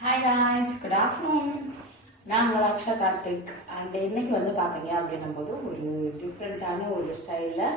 Hi guys, good afternoon. நான் உங்கள் Aqsa Karthik. And இன்னைக்கு வந்து பார்த்தீங்க அப்படின்னும் போது ஒரு டிஃப்ரெண்ட்டான ஒரு ஸ்டைலில்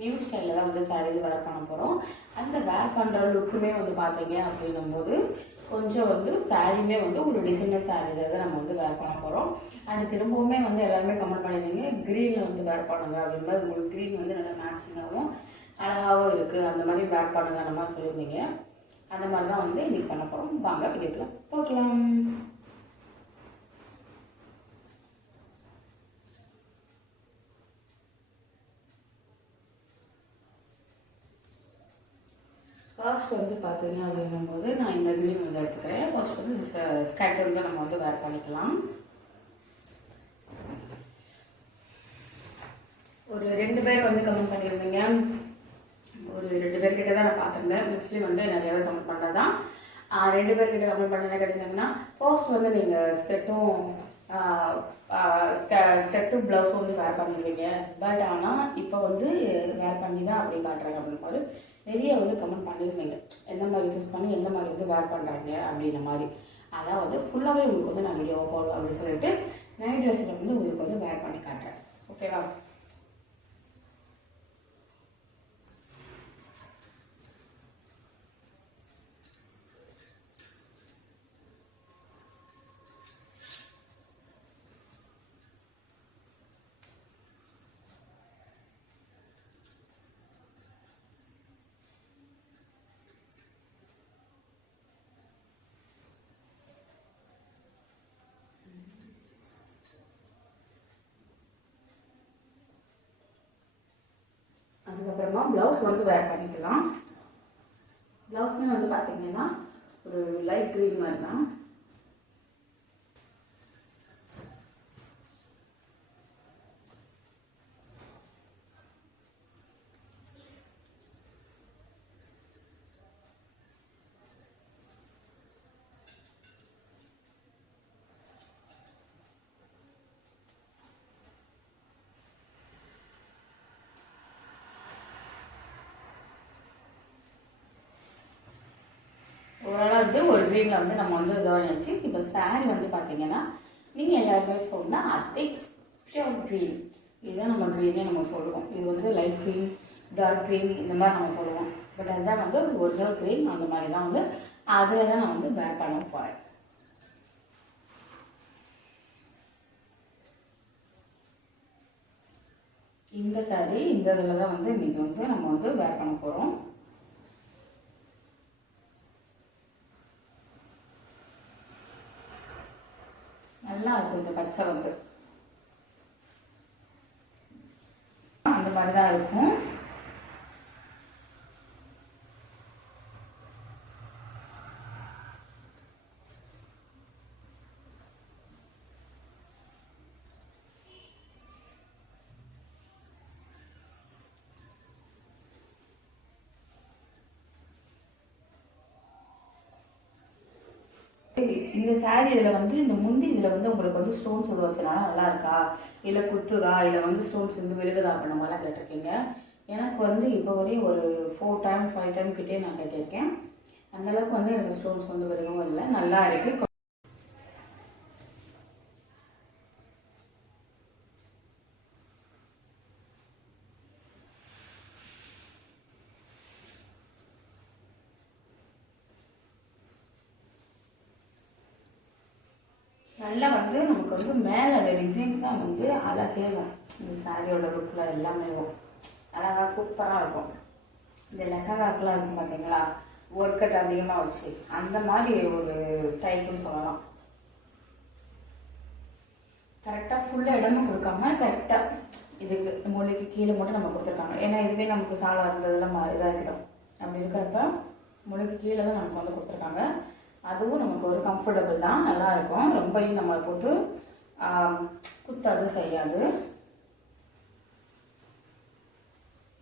நியூ ஸ்டைலில் தான் வந்து சாரீ வேர் பண்ண போகிறோம். அந்த வேர் பண்ணுற லுக்குமே வந்து பார்த்தீங்க அப்படின்னும் போது கொஞ்சம் வந்து சாரியுமே வந்து ஒரு டிசைனர் சாரீ தான் நம்ம வந்து வேர் பண்ண போகிறோம். அண்ட் திரும்பவுமே வந்து எல்லாருமே கமெண்ட் பண்ணியிருந்தீங்க க்ரீனில் வந்து வேர் பண்ணுங்க அப்படின்றது. உங்களுக்கு க்ரீன் வந்து நல்லா மேட்சிங்காகவும் அழகாகவும் இருக்குது, அந்த மாதிரி வேர் பண்ணுங்க அந்த மாதிரி சொல்லியிருந்தீங்க. அந்த மாதிரி தான் வந்து இன்னைக்கு பண்ண போகிறோம். வாங்க வீடியோக்குள்ள போகலாம். ஃபர்ஸ்ட் வந்து பார்த்தீங்க அப்படின்னும் போது நான் இந்த க்ரீன் வந்து எடுத்துக்கிறேன். ஃபர்ஸ்ட் வந்து ஸ்கேட்டர் வந்து நம்ம வந்து வேர் பண்ணிக்கலாம். ஒரு 2 பேர் வந்து கமெண்ட் பண்ணியிருந்தீங்க. ஒரு 2 பேர்கிட்ட தான் நான் பார்த்துருந்தேன். மோஸ்ட்லி வந்து நிறைய பேர் கமெண்ட் பண்ணதான் 2 பேர்கிட்ட கமெண்ட் பண்ண கேட்டிங்கன்னா, ஃபர்ஸ்ட் வந்து நீங்கள் ஸ்கெட்டும் ப்ளவுஸும் வந்து வேர் பண்ணிடுவீங்க. பட் ஆனால் இப்போ வந்து வேர் பண்ணி தான் அப்படி காட்டுறாங்க அப்படின்னு போது நிறைய வந்து கமெண்ட் பண்ணியிருந்தீங்க. எந்த மாதிரி யூஸ் பண்ணி எந்த மாதிரி வந்து வேர் பண்ணுறாங்க அப்படின்ற மாதிரி. அதான் வந்து ஃபுல்லாகவே உங்களுக்கு வந்து நான் வீடியோவை போடலாம் அப்படின்னு சொல்லிட்டு நைட் ட்ரெஸ்ஸில் வந்து உங்களுக்கு வந்து வேர் பண்ணி காட்டுறேன். ஓகேவா? அதுக்கப்புறமா ப்ளவுஸ் வந்து வேர் பண்ணிக்கலாம். ப்ளவுஸ்மே வந்து பார்த்தீங்கன்னா ஒரு லைட் க்ரீன் மாதிரி தான். ஓரளவு ஒரு க்ரீனில் வந்து நம்ம வந்து இதாகிடுச்சு. இப்போ சாரீ வந்து பார்த்தீங்கன்னா நீங்கள் எல்லாருமே சொன்னால் அதே பியூர் க்ரீன். இதுதான் நம்ம க்ரீனே நம்ம சொல்லுவோம். இது வந்து லைட் க்ரீன், டார்க் க்ரீன் இந்த மாதிரி நம்ம சொல்லுவோம். பட் அதுதான் வந்து ஒரிஜினல் க்ரீன். அந்த மாதிரி தான் வந்து அதில் தான் நான் வந்து வேர் பண்ண போகிறேன். இந்த சாரீ இந்த இதில் தான் வந்து இன்றைக்கி வந்து நம்ம வந்து வேர் பண்ண போகிறோம். நல்லா இருக்கும் இந்த பச்சை வந்து அந்த மாதிரி தான் இருக்கும். இந்த சாரீ இதில் வந்து இந்த முந்தி இதில் வந்து உங்களுக்கு வந்து ஸ்டோன்ஸ் வச்சுனால நல்லா இருக்கா, இல்லை குத்துதா, இல்லை வந்து ஸ்டோன்ஸ் வந்து விழுகுதா அப்படின்ற மாதிரிலாம் கேட்டிருக்கீங்க. எனக்கு வந்து இப்போ வரையும் ஒரு 4 டைம் 5 டைம் கிட்டே நான் கேட்டிருக்கேன். அந்தளவுக்கு வந்து எனக்கு ஸ்டோன்ஸ் வந்து விழுகவும் இல்லை, நல்லா இருக்குது. நல்லா வந்து நமக்கு வந்து மேலே அந்த டிசைன்ஸ் தான் வந்து அழகே வரும். இந்த சாரியோட லுக்கில் எல்லாமே வரும், அழகாக சூப்பராக இருக்கும். இந்த லெஹங்காக்கெலாம் இருக்கும் பார்த்தீங்களா, ஒர்க் கட் அதிகமாக வச்சு அந்த மாதிரி ஒரு டைப்புன்னு சொல்லலாம். கரெக்டாக ஃபுல்லாக இடமும் கொடுக்காம கரெக்டாக இதுக்கு மூளைக்கு கீழே மட்டும் நம்ம கொடுத்துருக்காங்க. ஏன்னா இதுவே நமக்கு சாலாக இருந்ததெல்லாம் இதாக இருக்கட்டும். அப்படி இருக்கிறப்ப மூளைக்கு கீழே தான் நமக்கு வந்து கொடுத்துருக்காங்க. அதுவும் நமக்கு ஒரு கம்ஃபர்டபுள் தான், நல்லா இருக்கும். ரொம்பவும் நம்ம போட்டு குத்தாது செய்யாது.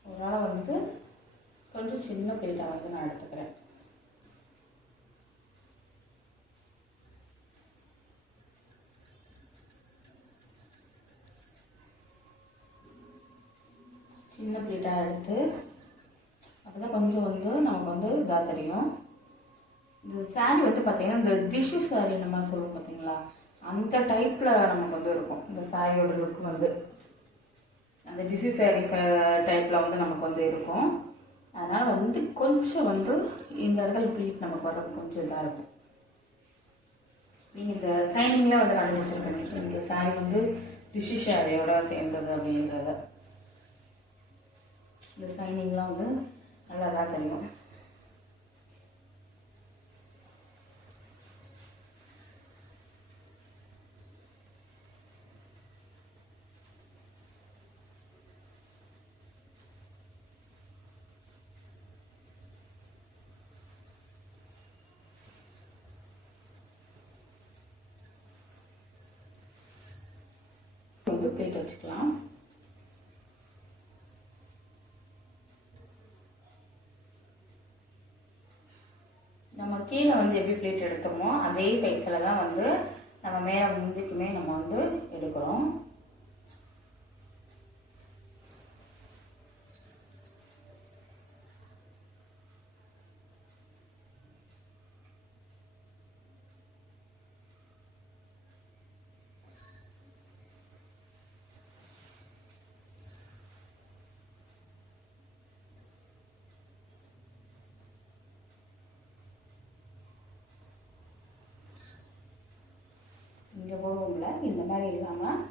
அதனால வந்து கொஞ்சம் சின்ன பிளேட்டாக வந்து நான் எடுத்துக்கிறேன். சின்ன பிளேட்டாக எடுத்து அப்போ தான் கொஞ்சம் வந்து நமக்கு வந்து இதாக தெரியும். இந்த சாரீ வந்து பார்த்தீங்கன்னா இந்த டிஷ்யூ சாரீ இந்த மாதிரி சொல்லுவோம் பார்த்தீங்களா, அந்த டைப்பில் நமக்கு வந்து இருக்கும். இந்த சாரியோட லுக் வந்து அந்த டிஷ்யூ சாரீஸ் டைப்பில் வந்து நமக்கு வந்து இருக்கும். அதனால் வந்து கொஞ்சம் வந்து இந்த இடத்துல ப்ளீட் நமக்கு வர கொஞ்சம் இதாக இருக்கும். நீங்கள் இந்த சைனிங்லாம் வந்து கண்டுபிடிச்சிருக்கீங்க. இந்த சாரீ வந்து டிஷ்யூ சாரியோட சேர்ந்தது அப்படின்றத. இந்த சைனிங்லாம் வந்து நல்லா தான் தெரியும். வந்து பிளேட் வச்சுக்கலாம். நம்ம கீழே வந்து எப்படி பிளேட் எடுத்தோமோ அதே சைஸில் தான் வந்து நம்ம மேலே முந்திக்குமே நம்ம வந்து எடுக்கிறோம். இங்கே போடுவோம்ல, இந்த மாதிரி இல்லாமல்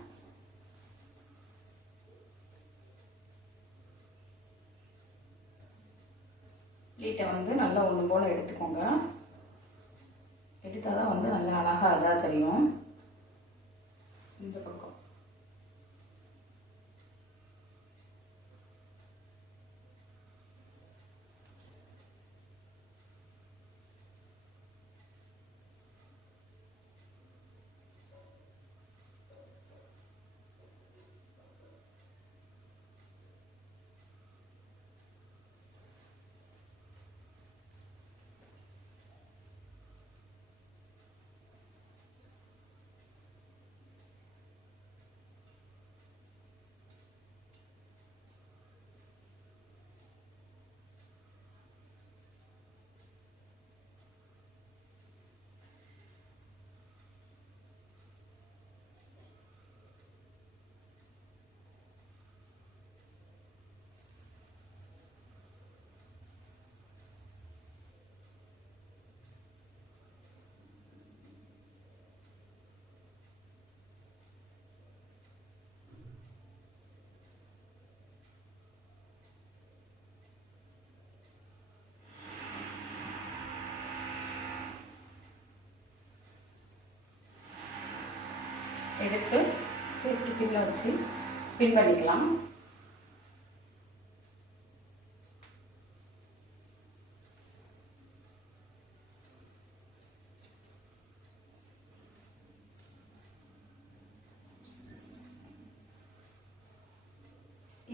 ப்ளீட்டை வந்து நல்லா ஒன்று போல் எடுத்துக்கோங்க. எடுத்தால் தான் வந்து நல்லா அழகாக இதாக தெரியும். இந்த பக்கம் எடுத்து சேஃப்டி பின்னில் வச்சு பின் பண்ணிக்கலாம்.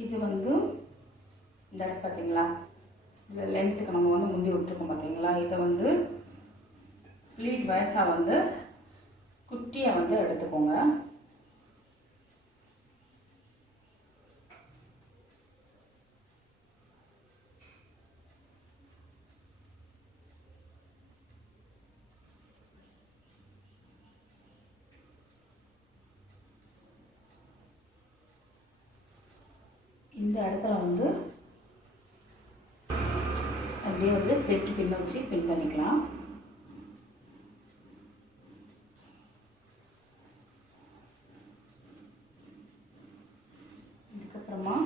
இது வந்து இந்த பார்த்தீங்களா, இந்த லென்த்துக்கு நம்ம வந்து முந்தி விட்டுருக்கோம் பார்த்தீங்களா, இதை வந்து ப்ளீட் வயசாக வந்து குட்டியை வந்து எடுத்துக்கோங்க. இந்த இடத்துல வந்து அப்படியே வந்து சேஃப்டி பின்னை வச்சு பின் பண்ணிக்கலாம். அதுக்கப்புறமா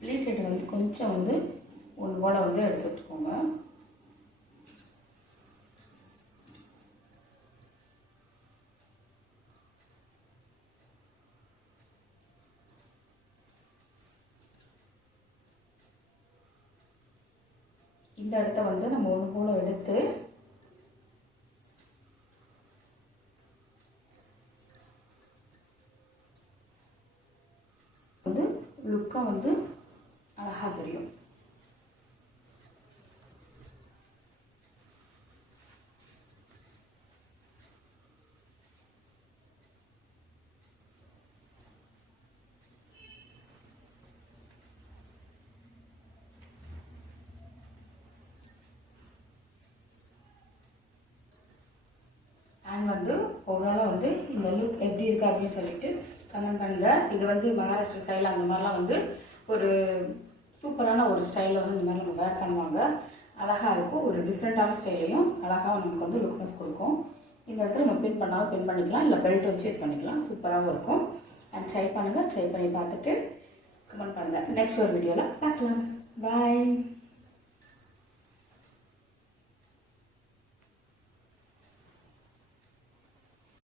ப்ளீட் ஹெட் வந்து கொஞ்சம் வந்து ஒன்று போல் வந்து எடுத்து வச்சுக்கோங்க. இந்த இடத்த வந்து நம்ம ஒன்று போல் எடுத்து வந்து லுக்காக வந்து அழகாக தெரியும். ஓவராலாக வந்து இந்த லுக் எப்படி இருக்குது அப்படின்னு சொல்லிட்டு கமெண்ட் பண்ணுங்கள். இது வந்து மகாராஷ்டிரா ஸ்டைல் அந்த மாதிரிலாம் வந்து ஒரு சூப்பரான ஒரு ஸ்டைலில் வந்து இந்த மாதிரி நம்ம வேர் பண்ணுவாங்க. அழகாக இருக்கும். ஒரு டிஃப்ரெண்ட்டான ஸ்டைலையும் அழகாக நமக்கு வந்து லுக்னஸ் கொடுக்கும். இந்த இடத்துல நம்ம பின் பண்ணாலும் பின் பண்ணிக்கலாம், இல்லை பெல்ட் வச்சு இது பண்ணிக்கலாம். சூப்பராகவும் இருக்கும். அண்ட் ட்ரை பண்ணுங்கள். ட்ரை பண்ணி பார்த்துட்டு கமெண்ட் பண்ணுங்கள். நெக்ஸ்ட் ஒரு வீடியோவில் பார்க்கலாம். பாய்.